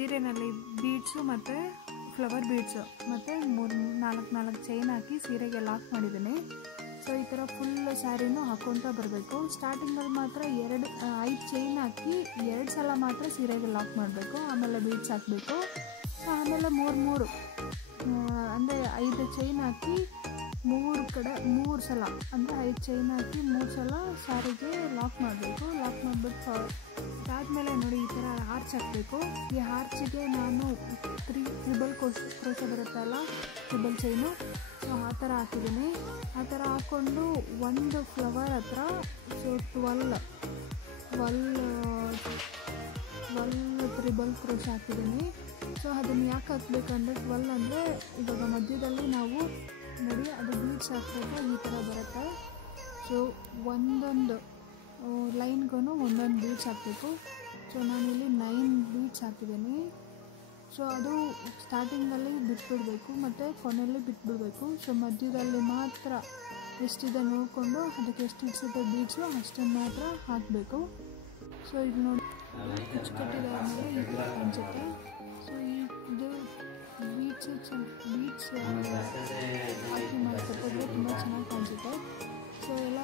ಸೀರೆನಲ್ಲಿ beads ಮತ್ತು flower beads ಮತ್ತು 4 chain ಹಾಕಿ ಸೀರೆಗೆ ಲಾಕ್ ಮಾಡಿದ್ದೀನಿ. ಸೊ ಈ ಥರ ಫುಲ್ ಸ್ಯಾರಿನೂ ಹಾಕ್ಕೊತಾ ಬರಬೇಕು. ಸ್ಟಾರ್ಟಿಂಗಲ್ಲಿ ಮಾತ್ರ 5 ಚೈನ್ ಹಾಕಿ 2 ಸಲ ಮಾತ್ರ ಸೀರೆಗೆ ಲಾಕ್ ಮಾಡಬೇಕು. ಆಮೇಲೆ ಬೀಡ್ಸ್ ಹಾಕಬೇಕು. ಆಮೇಲೆ 3 ಅಂದರೆ 5 ಚೈನ್ ಹಾಕಿ 3 ಕಡೆ 3 ಸಲ ಅಂದರೆ 5 ಚೈನ್ ಹಾಕಿ 3 ಸಲ ಸ್ಯಾರಿಗೆ ಲಾಕ್ ಮಾಡಬೇಕು. ಲಾಕ್ ಮಾಡಿಬಿಟ್ಟು ಅದಾದಮೇಲೆ ನೋಡಿ ಈ ಥರ ಆರ್ಚ್ ಹಾಕಬೇಕು. ಈ ಆರ್ಚಿಗೆ ನಾನು ಟ್ರಿಬಲ್ ಕ್ರೋಶ ಬರುತ್ತಲ್ಲ, ಟ್ರಿಬಲ್ ಚೈನು, ಸೊ ಆ ಥರ ಹಾಕಿದ್ದೀನಿ. ಆ ಥರ ಹಾಕ್ಕೊಂಡು ಒಂದು ಫ್ಲವರ್ ಹತ್ರ ಸೊ 12 ಟ್ರಿಬಲ್ ಕ್ರೋಶ ಹಾಕಿದ್ದೀನಿ. ಸೊ ಅದನ್ನು ಯಾಕೆ ಹಾಕಬೇಕಂದ್ರೆ 12 ಅಂದರೆ ಇವಾಗ ಮಧ್ಯದಲ್ಲಿ ನಾವು ನೋಡಿ ಅದು ಬೀಡ್ಸ್ ಹಾಕಿದಾಗ ಈ ಥರ ಬರುತ್ತೆ. ಸೊ ಒಂದೊಂದು ಲೈನ್ಗೂ ಒಂದೊಂದು ಬೀಡ್ಸ್ ಹಾಕಬೇಕು. ಸೊ ನಾನಿಲ್ಲಿ 9 ಬೀಡ್ಸ್ ಹಾಕಿದ್ದೀನಿ. ಸೊ ಅದು ಸ್ಟಾರ್ಟಿಂಗಲ್ಲಿ ಬಿಟ್ಬಿಡಬೇಕು ಮತ್ತು ಕೊನೆಯಲ್ಲಿ ಬಿಟ್ಬಿಡಬೇಕು. ಸೊ ಮಧ್ಯದಲ್ಲಿ ಮಾತ್ರ ಎಷ್ಟಿದೆ ನೋಡಿಕೊಂಡು ಅದಕ್ಕೆ ಎಷ್ಟು ಇಡ್ಸುತ್ತೆ ಬೀಡ್ಸು ಅಷ್ಟನ್ನು ಮಾತ್ರ ಹಾಕಬೇಕು. ಸೊ ಇದು ನೋಡಿ ಕುಚ್ಕಟ್ಟಿದಾದ್ಮೇಲೆ ಈ ಥರ ಕಾಣಿಸುತ್ತೆ. ಸೊ ಇದು ಬೀಡ್ಸ್ ಹಾಕಿ ಮಾಡಿ ಕಟ್ಟಿದ್ರೆ ತುಂಬ ಚೆನ್ನಾಗಿ ಕಾಣಿಸುತ್ತೆ. ಸೊ ಎಲ್ಲ